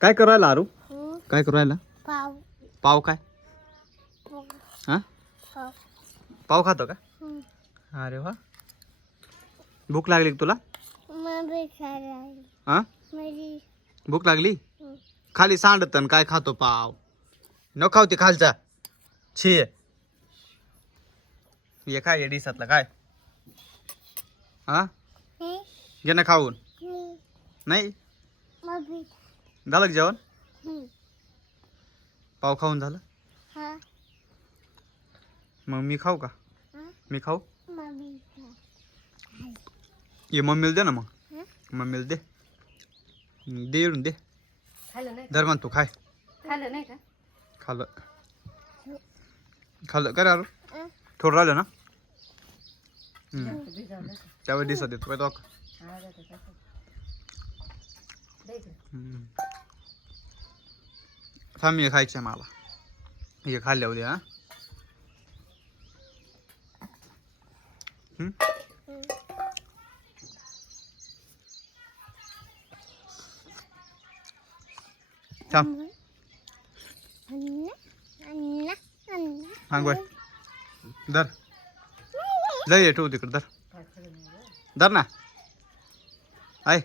काय करू राहिला आरू? काय करू राहिला? पाव पाव काय? हा पाव पाव खातो का? अरे वा. भूक लागली का तुला? हा भूक लागली? खाली सांडतन काय खातो पाव? न खावते खालचा छी. ये काय ये डिसातला काय? हा घे ना खाऊन. नाही झालं का जेवण? पाव खाऊन झालं? मग मी खाऊ का? मी खाऊ? ये मम्मीला दे ना मग. मम्मीला दे. दे येऊन दे. धर्मान तू खाय. खाल्लं नाही का? खाल्लं खाल्लं काय राहिलं? थोडं राहिलं ना. त्यावेळी दिसत येतो काय तो. थांब हे खायचं मला. हे खाल्ल्या उद्या. थांब हांग धर लय ठेवू तिकडे धर धर ना. आहे